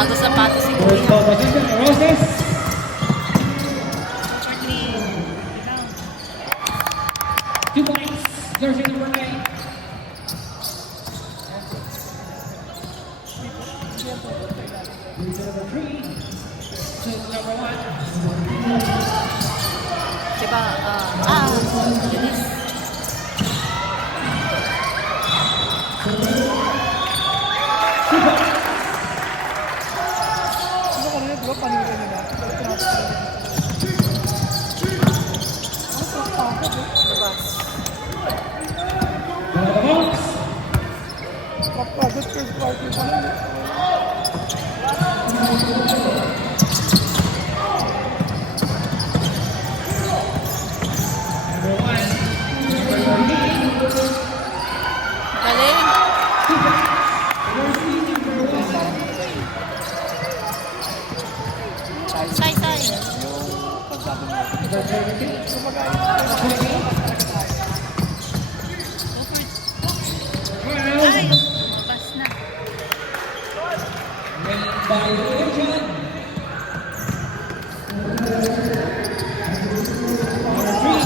Bago sapatos si First Kuya. ball position, Roses. 2 points, jersey number 9. Jersey number 3. Shoot number 1. Diba, Denise. Ano kanina, di ba, panira nila? Diba? One of the box. Kapagod first quarter pa lang. Number 1. Number 13. Galing. Say. Yung pagsabi mo. Number 32. Ay, bas na. Winning by division. Number 3.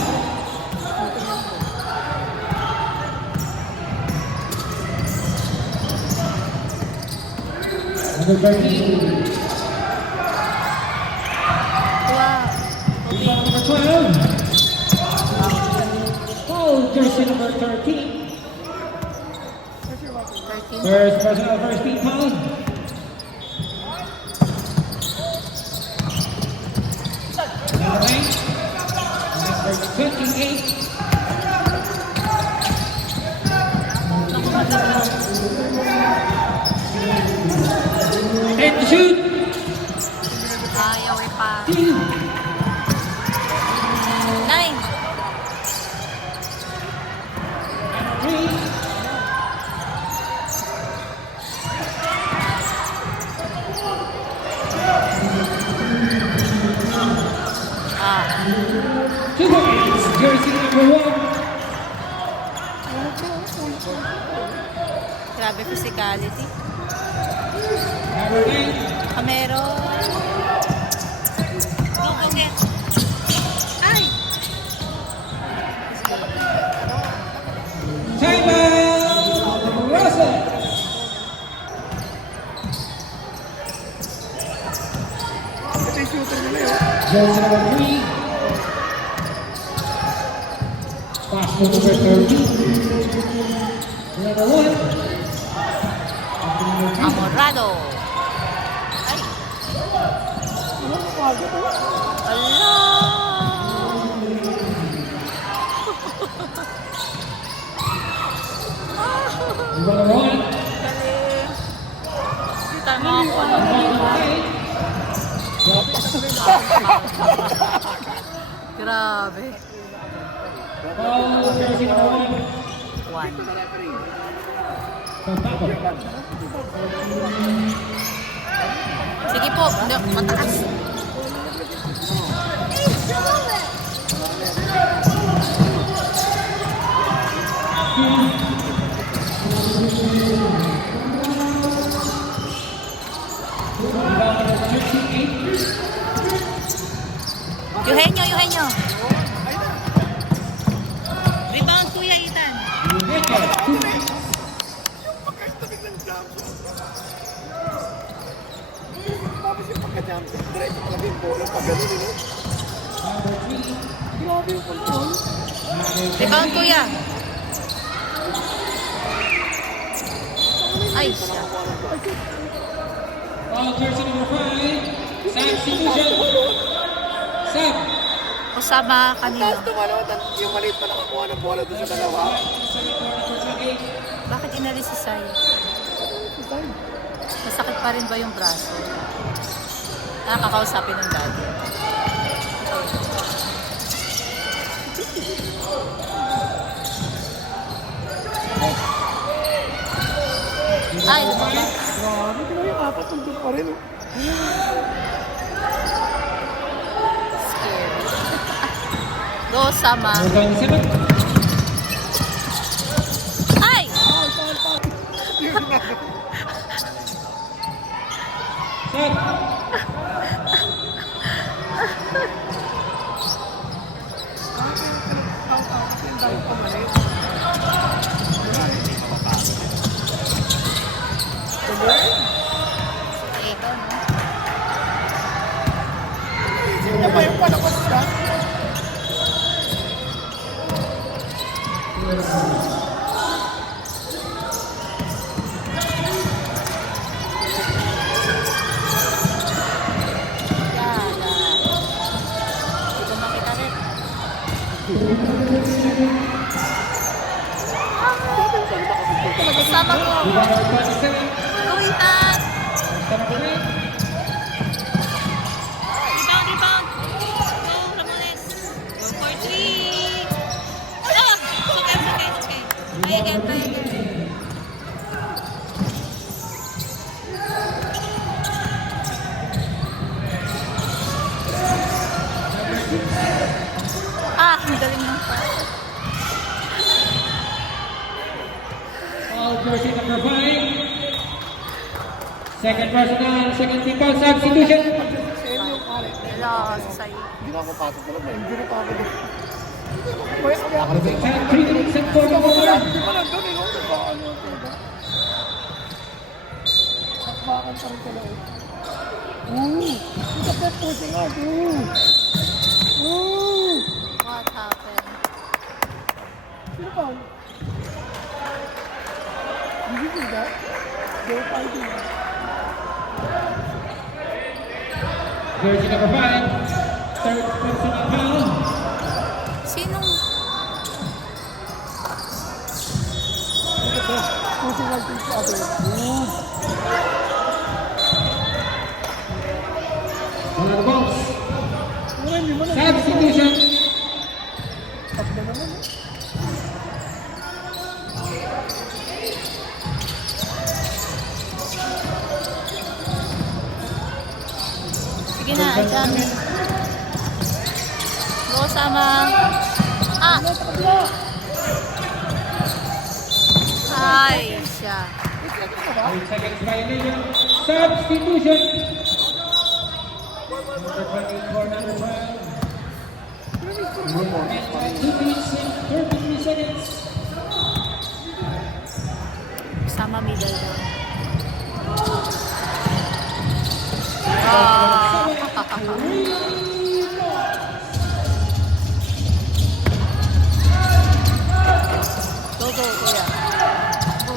Number 13. Wow. Okay. Number 12. Foul jersey number 13. 13. First personal first team foul. Number 9. Number 28. And shoot. Ayaw pa. 2. 9. Three. Ah. 2 points. Jersey number 1. Grabe physicality. Number 9. Camero. Go, get. Ay! Timeout. Russell. Ito yung shooter nila yun. Jersey number 3. Pass to number 30. Number 1. Amorado. Ay! Ano kapagod to? Allah! Number 1. Galing. Hindi tayo makakuha ng Grabe. Foul jersey number 1. 1. Pagpapal. Sige po, hindi, mataas. Yuhenyo. Rebound, Kuya Ethan. Pagkastabig ng jump. Tapos yung pagka-jump, diretso pala yung bola pag gano'n, no? Grabe yung control. Rebound, Kuya. Ay, siya. Foul jersey number 5. Substitution. Sub. Usama kanino. Tapos tumalawa, yung maliit pa nakakuha ng bola doon sa dalawa. Bakit inalis si Sai? Masakit pa rin ba yung braso? Kakausapin ng daddy. Ay, lumabas. Grabe, di ba yung apat nandun pa rin, oh? Scary. Go, Sama. Number 27. Ay! Ang dami pa mali. Tuloy? Ito, no? Sino ba yung palabas siya? Yala. Hindi ko makita rin. Kasama ko. Gawin na. Rebound, rebound. Go, Ramones. Go for three. Ah! It's okay, it's okay. Try again, try again. Ah, ang galing ng pass. Foul jersey number 5. Second personal, second team foul substitution. Wala, sa'yo. Hindi na ako patok na lang. May injury pa ako doon. May kami ako Moving time, 3 minutes and 40 more. Hindi pa lang doon eh. Baka ano ito ba? Bakbakan pa rin pala eh. Ito pa pushing out. What happened? Sino ba? Did you see that? They were fighting. Jersey number 5. Third personal foul. Sinong? Pushing out each other. One of the balls. Hindi mo na. Substitution. Tatlo naman eh. Sige na, dyan. Go, sama. Ah! Ano sa kabila? Ay, siya. 8 seconds violation. Substitution. Number 24, number 5. 2 minutes and 33 seconds. Sama middle doon. Ah! Go, go, kuya. Go.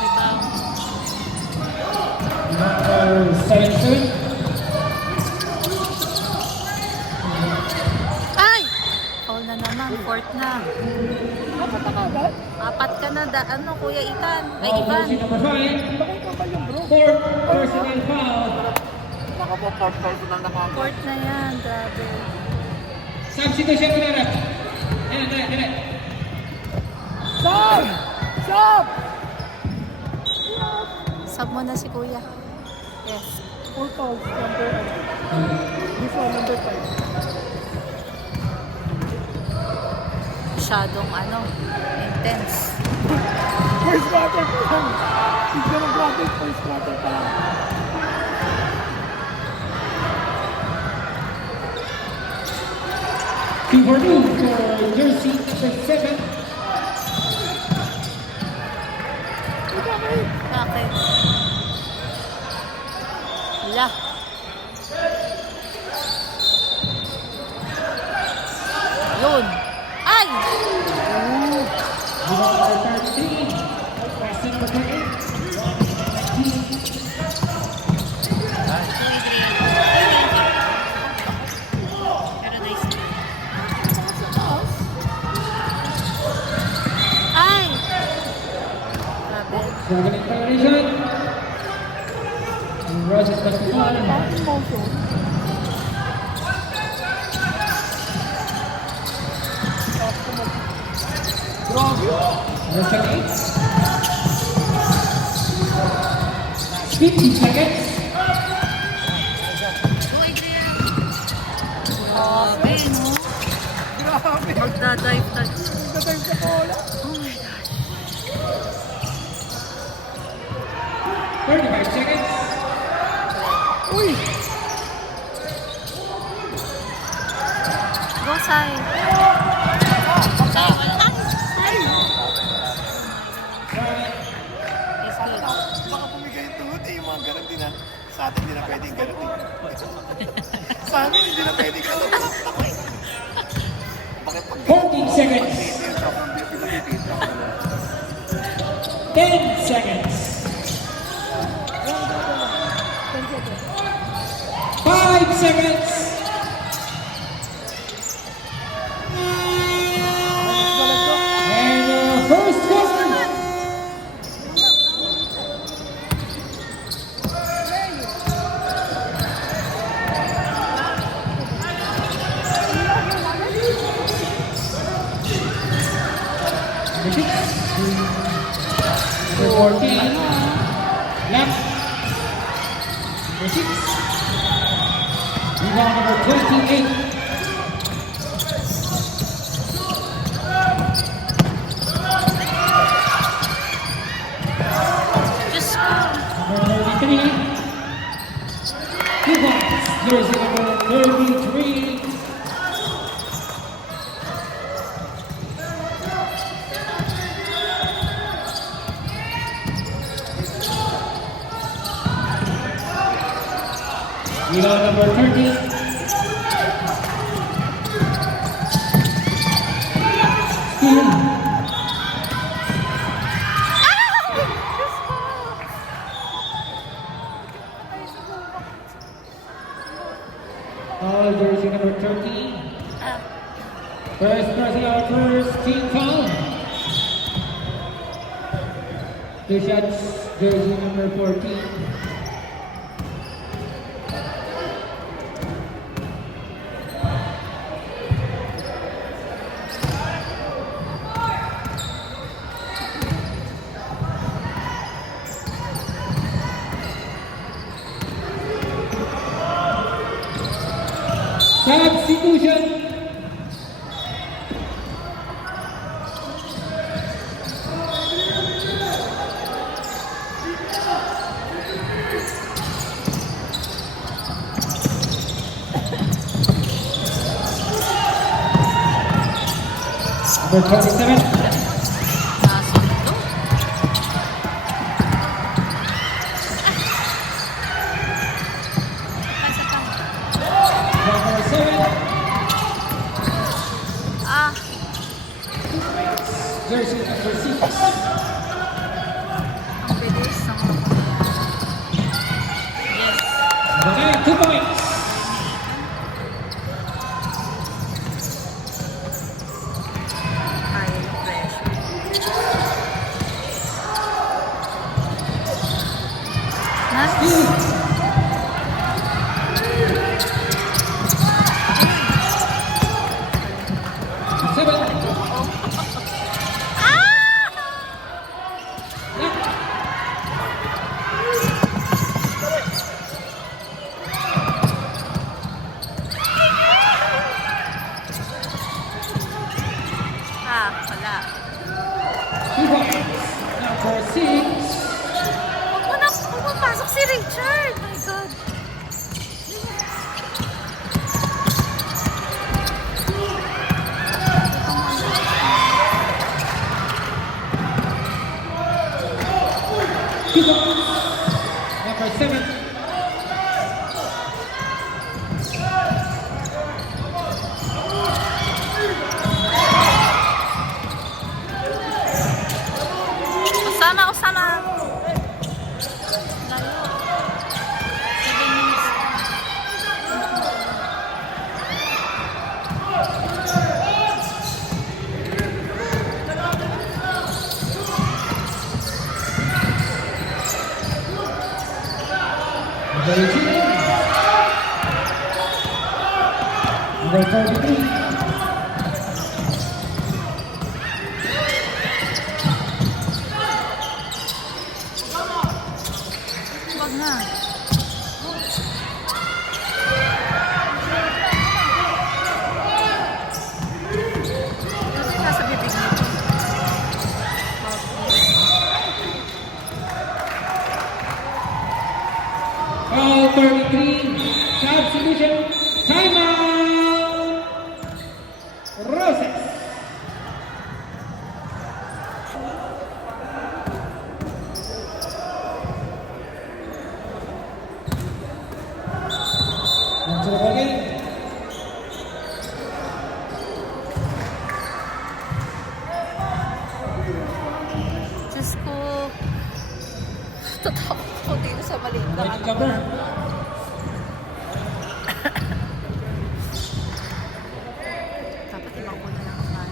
Rebound. Number 7. Ay! Foul na naman. Fourth na. Dapat na kagad? Apat ka na. Ano, Kuya Itan? Ay, Foul Ivan. jersey number 5. Bakit ka ba yung bro? Fourth personal foul. Nakapo-fourth personal na kagad. Fourth na yan. Grabe. Substitution ko na rep. Ayan, ayan. Stop! Stop! Sub mo na si Kuya. Yes. 4 fouls, number this one, number 5. Masyadong intense. First quarter pa lang. He's gonna grab it first quarter pa lang. Two for jersey number 7. Bakit? Wala. Yun. Ay! Number 33. Pass number 38. Ay! Grabe. Driving acceleration. Rogers must be on. Bakit motion? Grabe! Number 8. 50 seconds. Grabe, no? Grabe! Magdadive na. Nagdadive sa bola. Oh my gosh. 5 seconds. Uy! Go, Sai. Sai, wala. It's good. Baka pumigay yung tuhod eh, yung mga ganun din na. Sa atin hindi na pwedeng ganun eh. Sa amin hindi na pwedeng ganun. Bakit pag 14 seconds. yung sobrang pinapipit? 10 seconds. 5 seconds. And first question. Number 6. Number 14. Left. Number 6. Rebound number 28. Just go. Number 33. 2 points. Jersey number 33. Rebound number 30. Steal. Jersey number 13. First pressing out first, team foul. 2 shots, jersey number 14. Substitution. Number 27. Nasundo. Number 7. Ah, Jersey number 6. ang bilis ng mga Yes. Number 9, 2 points. Kaya yung pressure. Nice. Seven. Ah, wala. 2 points. Number 6. Huwag mo pasok si Richard. My God. Number 7. Usama, Usama. Lalo. 7 minutes. Number 18. Number 33. Wag na. Kasi nasa bibig nito. substitution. Timeout. Roses. On to the ball game. Diyos ko. Tatakot ko dito sa maliit na Right cover. Dapat ibang ko na lang ang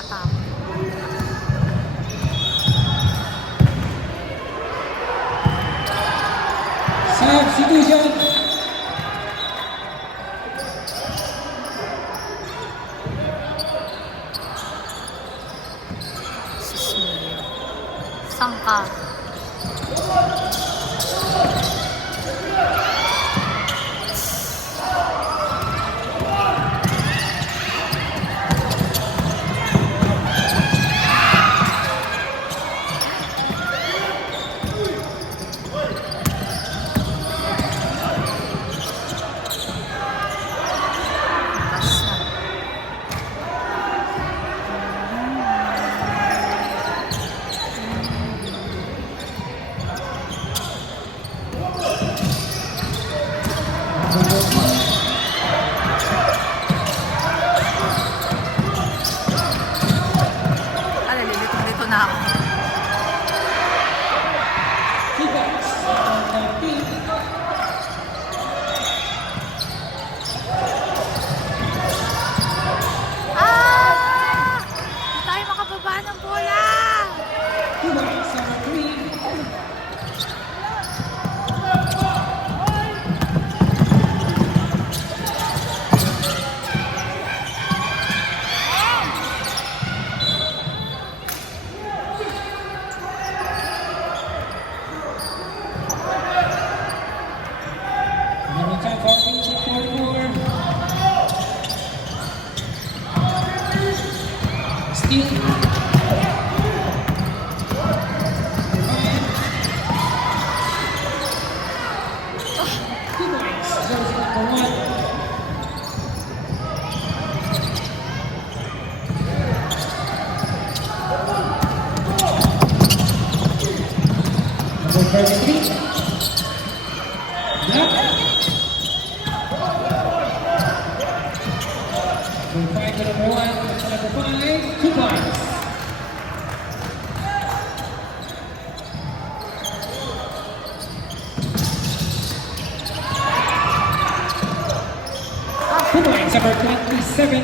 atake. Substitution. Sangka. Ano, lilito na ako. Defense. Hindi tayo makababa ng bola! Defense number 3. Number 10, 14, 44. Steve. Jersey number 1. Number 33. Black. Number 5 to number 1. Number 5, 2 points. Two points, number 27.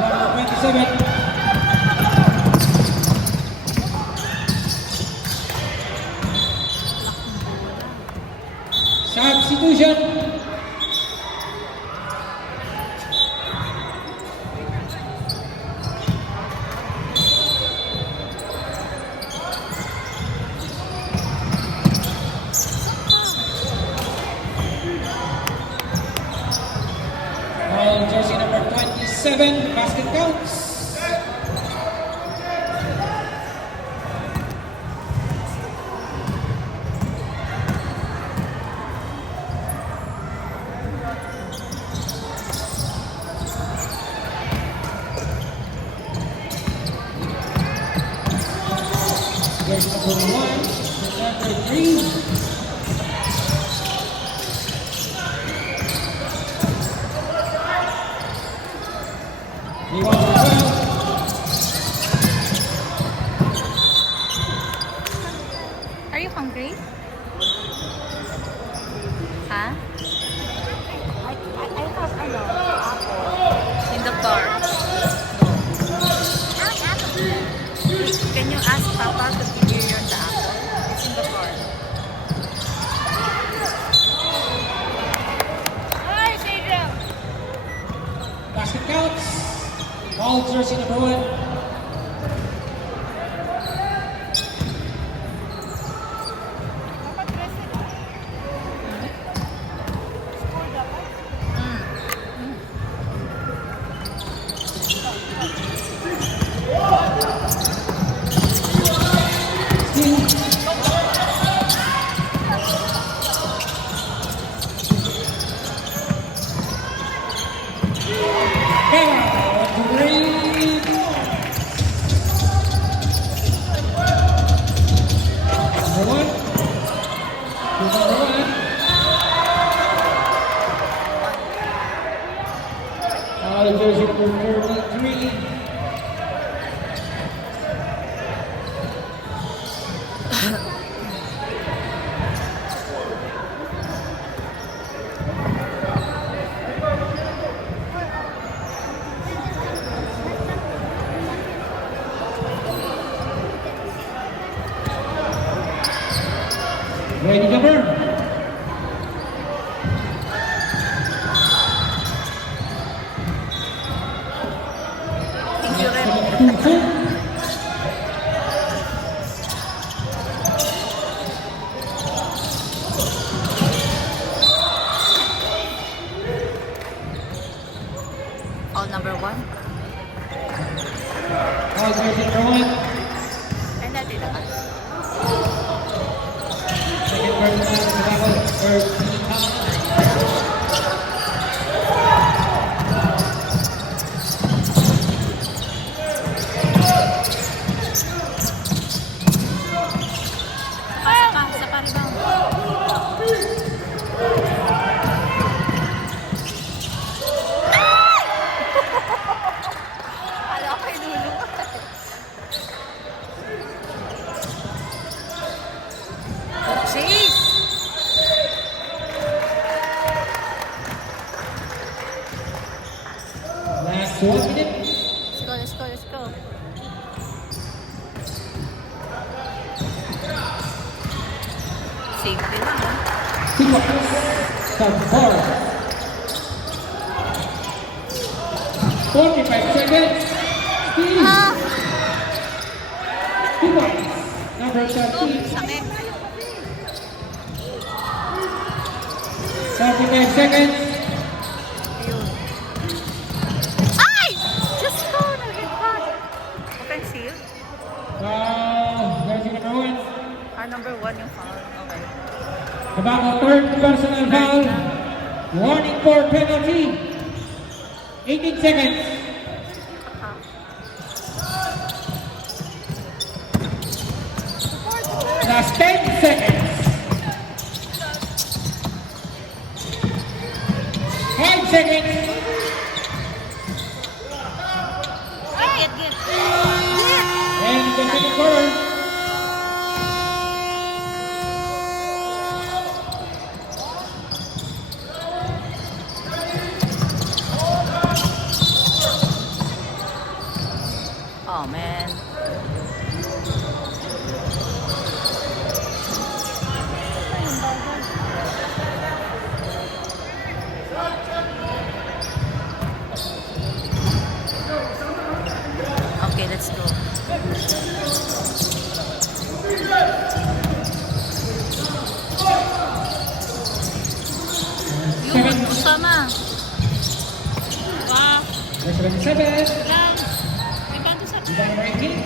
Number 27. Substitution. All jersey number 27, basket counts. Jersey number 1, number 3. He wants to foul. Are you hungry? Huh? I have apple. In the car. Can you ask Papa to give you the apple? It's in the car. Hi, Pedro. Basket counts. All jersey number 1. Last 1 minute. Let's go, let's go. Safety lang, ha? 2 points. Sub 4. 45 seconds. Steve. Ah! 2 points. Number Oh, 13. sakit. 35 seconds. Ayun. Ay! Diyos ko, nag-hit. Offensive? Jersey number 1. Number 1 yung foul. Okay. Nabago third personal foul. Warning for penalty. 18 seconds. Last 10 seconds. 5 seconds. Get. And the second quarter. Oh, man. Okay, let's go. Yun, Usama. Wow. There's 27. Lang. May bando sa Ivan ranking.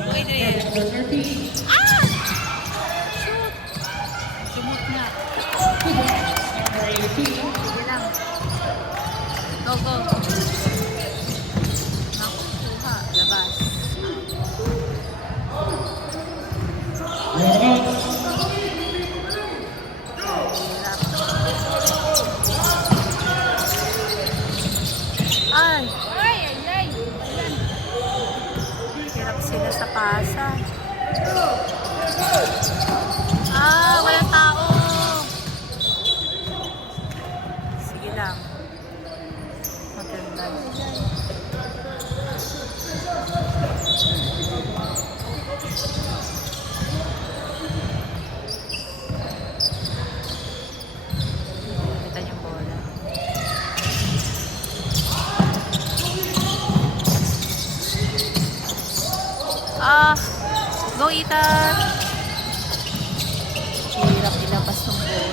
Boy, Drill. Number 13. Ah! Shoot! Sumot na. Number 18. Sige lang. Go, go. Naku, kuha. Labas. Whereabouts? Ay! Hirap sila sa pasa. Walang tao. Sige lang. Maganda. Kita niyo yung bola. Go Ethan! Hirap ilabas ng ball.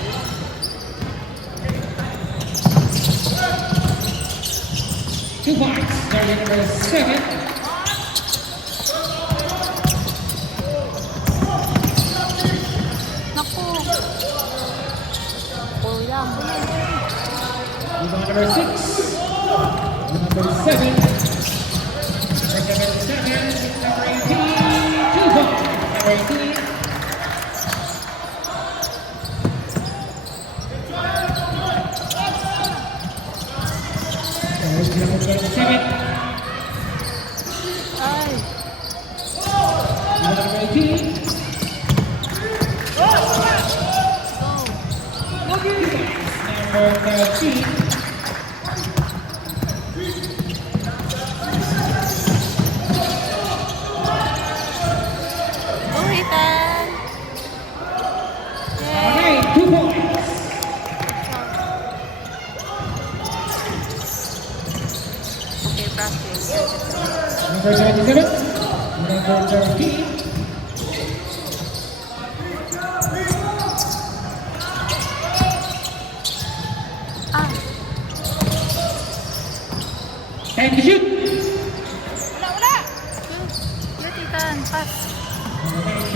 Two points. Starting number 7. Naku! Kulang. Ivan number 6. Number 7. Number 7. Number 18. 2 points. Number 18. Number 27. Ay! Number 18. Go! Number 13. Go Ethan! Yay! Okay, 2 points. Okay, practice. Number 27. Number 13. Ah! Time to shoot. Good Ethan, pass.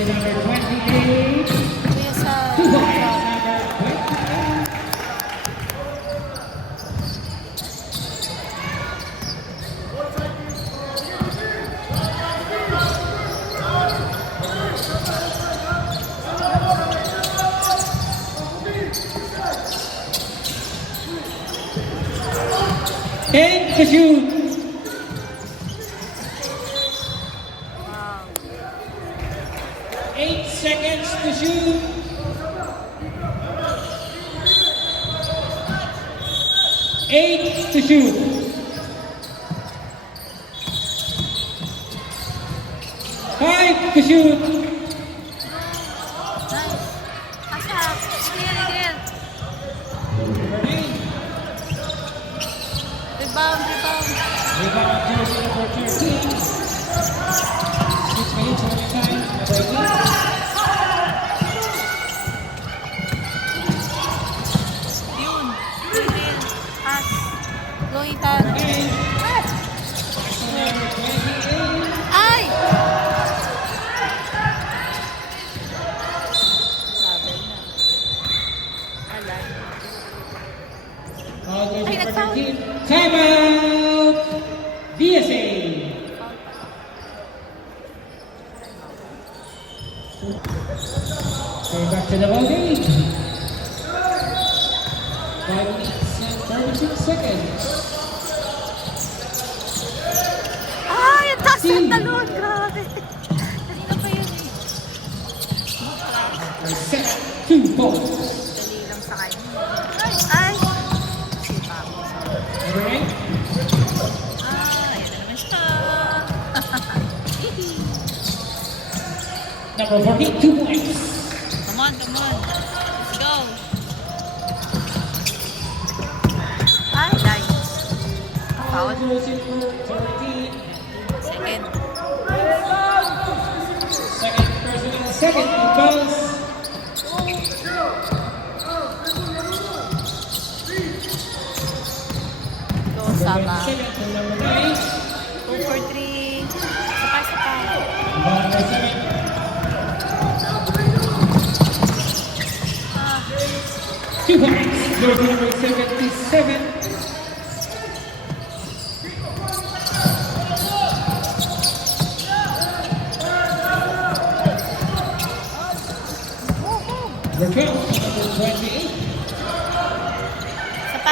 Number 28. Kuya sa... 2 points. Number 28. Take the shoot. Wow. 8 seconds to shoot. 8 to shoot. 5 to shoot. Nice. Asap. Clear. Remain. Rebound. Rebound jersey number 13. 6 minutes on your time. Number 8. Yun. Clear. Pass. Go, Ethan. Number 28. Ay! Sabi na. Alay. Foul jersey Ay, number nag-foul. 13. Timeout. DSA. Going back to the ball game. 5 minutes and 36 seconds. Ay, ang taas ng talon. Grabe. Kanina pa yun eh. Set 2 balls. Dali lang sa kanya. Ay! Sipa ako. Number 8. Ah, yan na naman siya. Number 14, 2 points. Come on. Let's go. Ay, nice. Foul Foul. jersey number 13. Second. Second personal, second bounce. Go, Sama. Second to number 9. 2 for 3. Sapa. Number 7. Ah, 2 points. Jersey number 77. Number 12, number 28.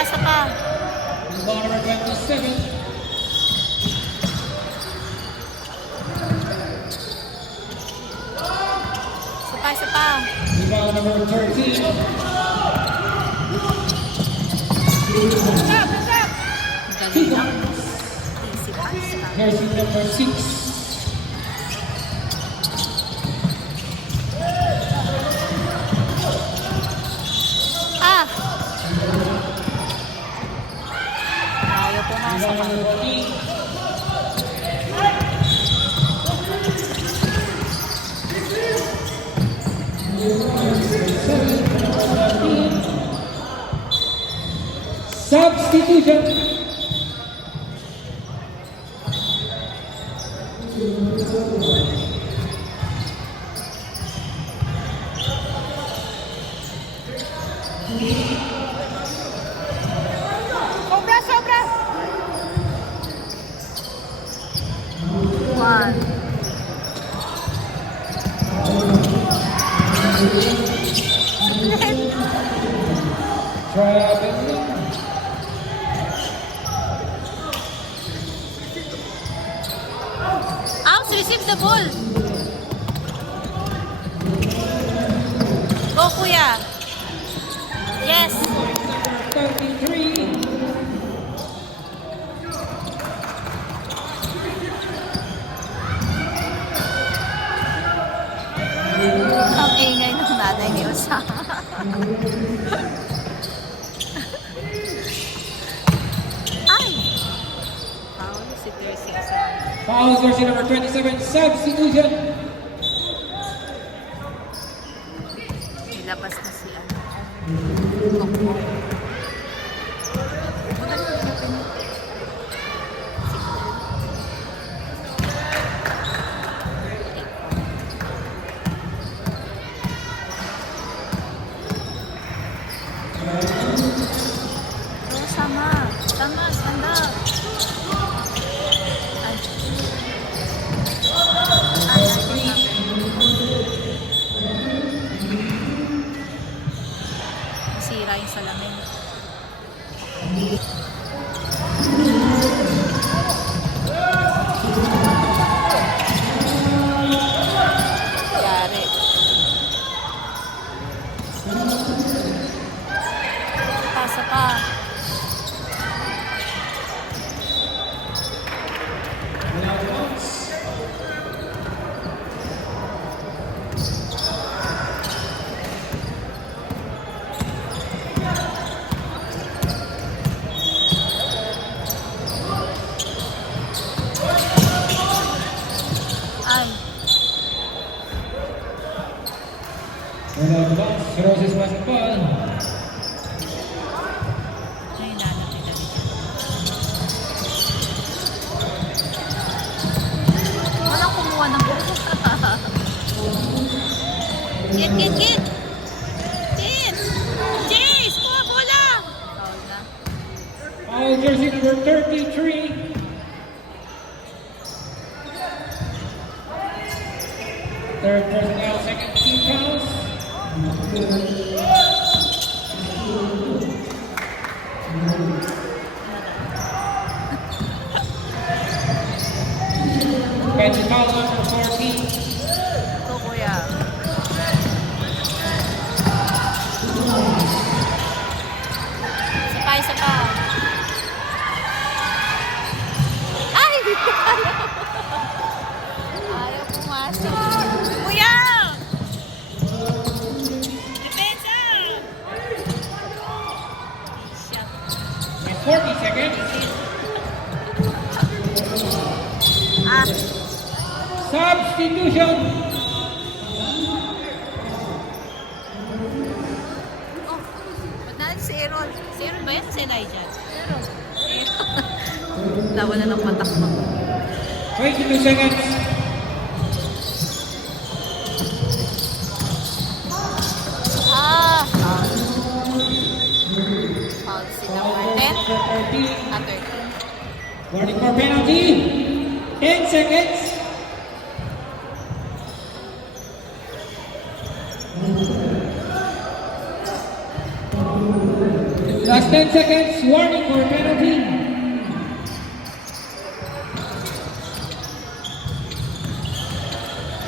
sapa. Ball number 27. Sapa. Ball number 13. Dali lang. Easy pass lang. Jersey number 6. Ah! Ayaw pumasok Ball ah. number 14. Substitution. Sobra! 1. Traveling. Outs, receive the ball. Go, kuya. Yes. 33. Ang ingay ng nanay ni Osama. Ay! Foul si 36. Foul jersey number 27. Substitution. Nilabas na siya. Oh, sama. Sama, stand up. Ay. Ay, nasira yung salamin. Ronald Box, Roses Basketball. Ay, lalaki na rin. Walang kumuha ng buko. Get, get, get! Get! Jace! Kuha bola! Foul na. Foul jersey number 33. Third personnel, second team fouls. Bench foul number 14. Ito, kuya. Isa pa. Ay! Ayaw pumasok. Kuya! Depensa! Shot. In 40 seconds. Ah! Substitution. Oh, ba't natin si Aaron? Si Aaron ba yan? Si Elijah? Aaron. Lawa na ng patak mo. 22 seconds. Ah! Foul. Foul si number 10. 13. Ah, 13. Warning for penalty. 10 seconds. Last 10 seconds. Warning for penalty.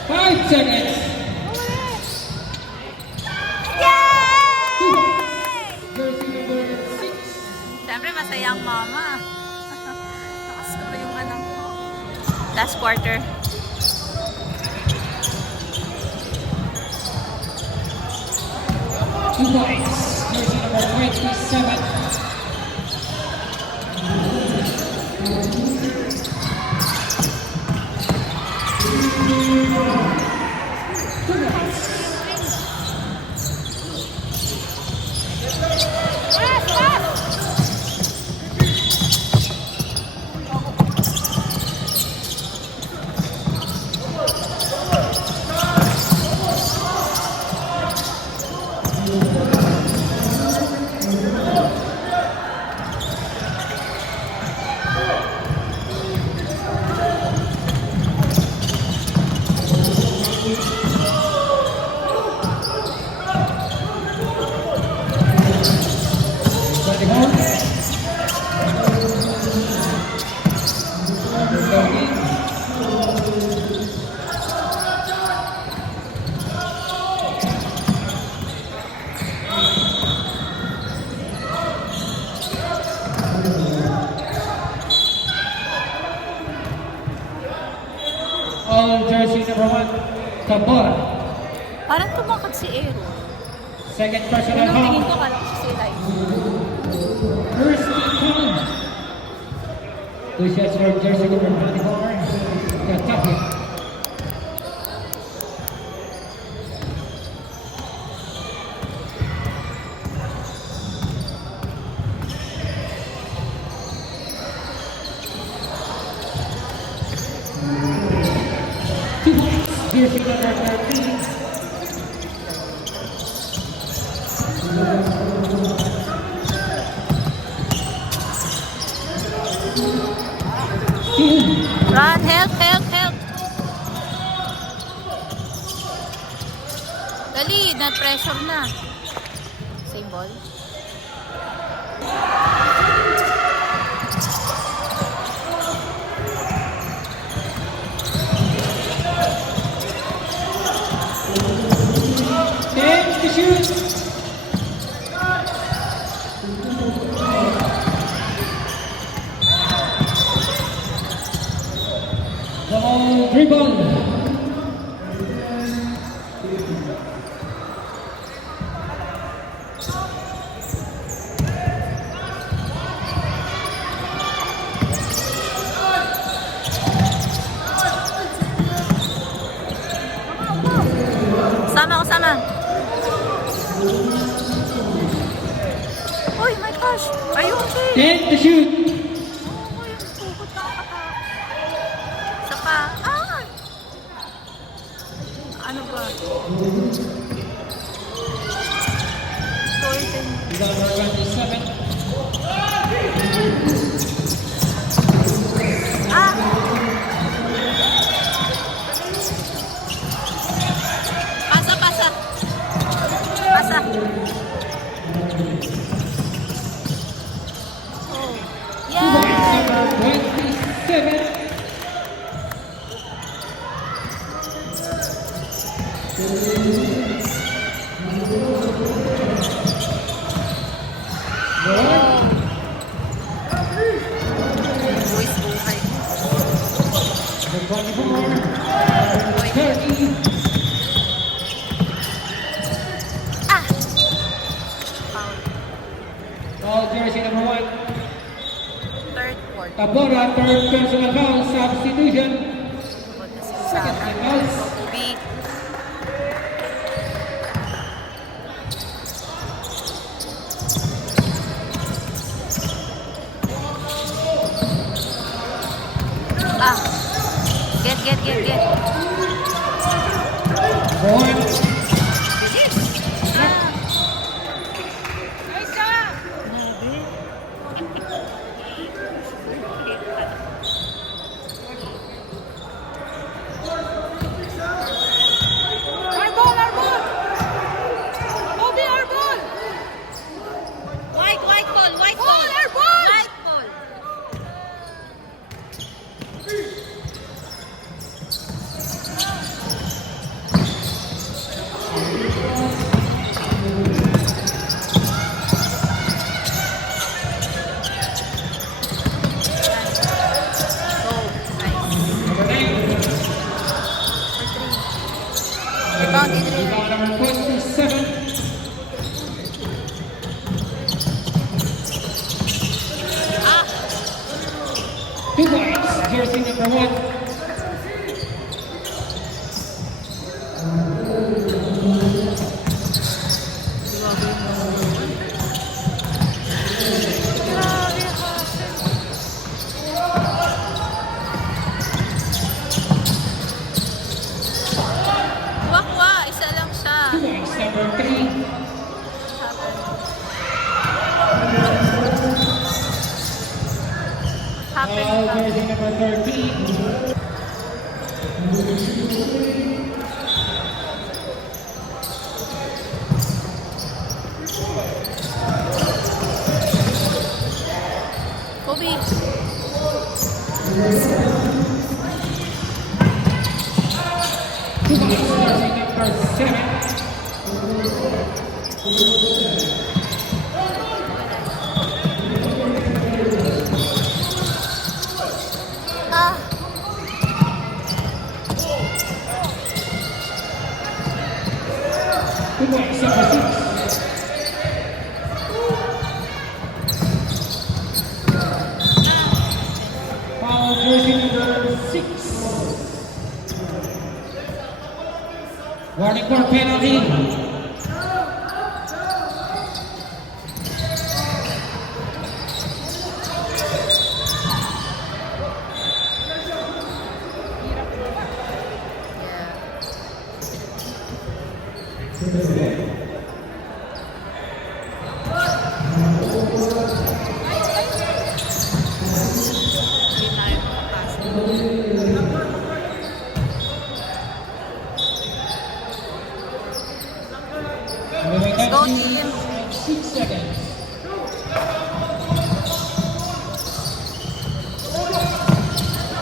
Five seconds. Yay! Jersey number 6. Siyempre, masaya ang mama. Nakasuro yung anak ko. Last quarter. Two points. Jersey number 27. All jersey number 1, Tabora. Parang tumakad si Aaron. Second personal Unang tingin ko foul. kala siya si Elijah. First team foul. Two shots for jersey number 24, Kentucky. Two points. Jersey number 13. Run, help, help, help. Dali, na-pressure na. Same ball. Ten to shoot. Ball rebound. Sama. gosh! Ayun, Jay! 10 to shoot. Oh, yung sugod na kakatakot. Isa pa. Ah! Ano ba? Story time. Number 27. Ah! Pasa, pasa. Pasa. Oh. Yeah! Number 27. Boys, buhay. Number 24. 30. Ah! Foul. All jersey number 1. Third quarter. Tabora, third personal foul, substitution. Bukod na si Second Usama. fouls. Kobe. Ah! Get. One. Bilis! Ah! Nice job! Our ball! Kobe, our ball! White ball! Our ball! White ball! Go. Nice. Number 9. For three. Rebound, Adrian. Rebound number 27. Ah! 2 points, jersey number 1. Grabe, Hasen. Wakwa, isa lang siya. 2 points, number 3. Happen. All Happen. jersey number 13. Kobe. 2 points, jersey number 7. Ah! 2 points, number 6. Foul jersey number 6. Warning for penalty. Hindi tayo makapasok. Go team! 6 seconds.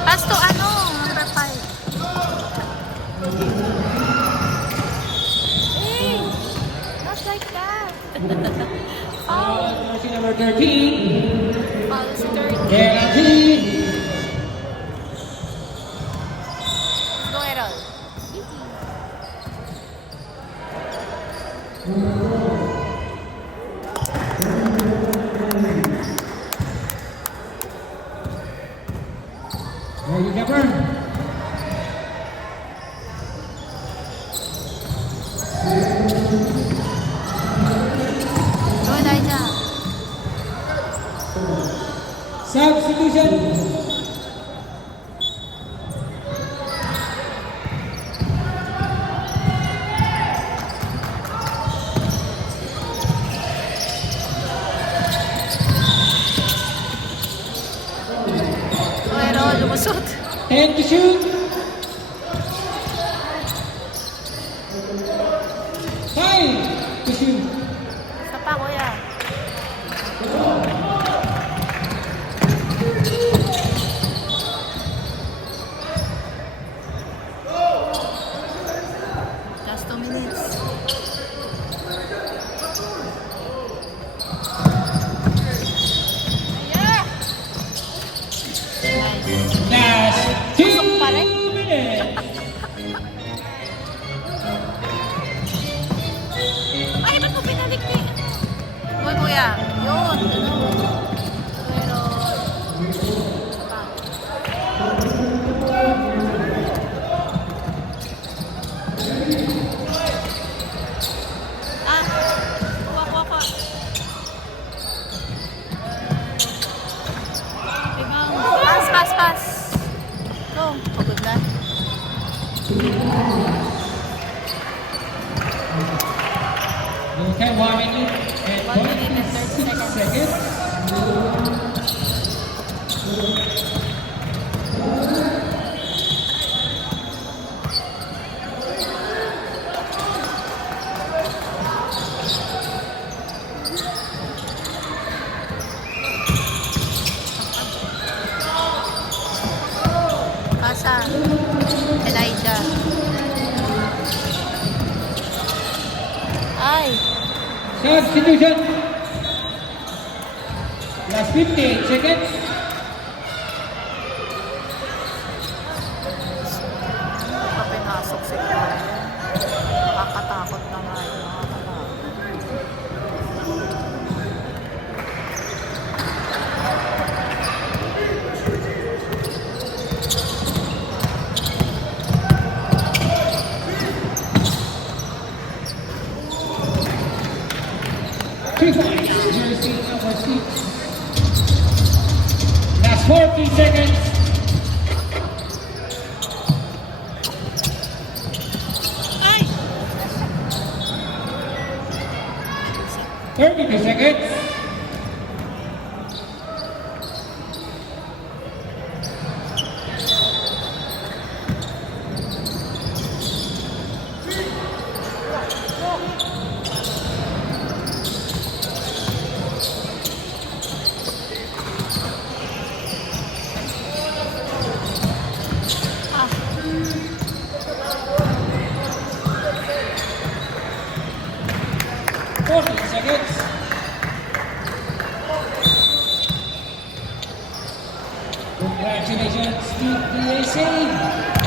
Pass to number 5. Hey! Not like that! Foul! Jersey number 13. Foul si 30. Penalty. Go, Errol. Ready, Jumper? Go, Elijah. Substitution. Pero lumusot. 10 to shoot. 5 to shoot. Isa pa, kuya. Just 2 minutes. Yeah! Nice. Last 2 Pasok pa rin. minutes. Ay, ba't mo pinalik ni? Uy, kuya. Yun. Pero... Ah. Kuha. Rebound. Pass. Go. Pagod na. Okay, 1 minute and 1 minute and 30 seconds. seconds. Pasa. Elijah. Ay. Substitution. Last 15 seconds. Papinasok siguro. Nakakatakot na nga yung mga kalaban. Two points. Jersey number 6. Last 14 seconds. Ay! 32 seconds. Ah. 40 seconds. Congratulations to the AC.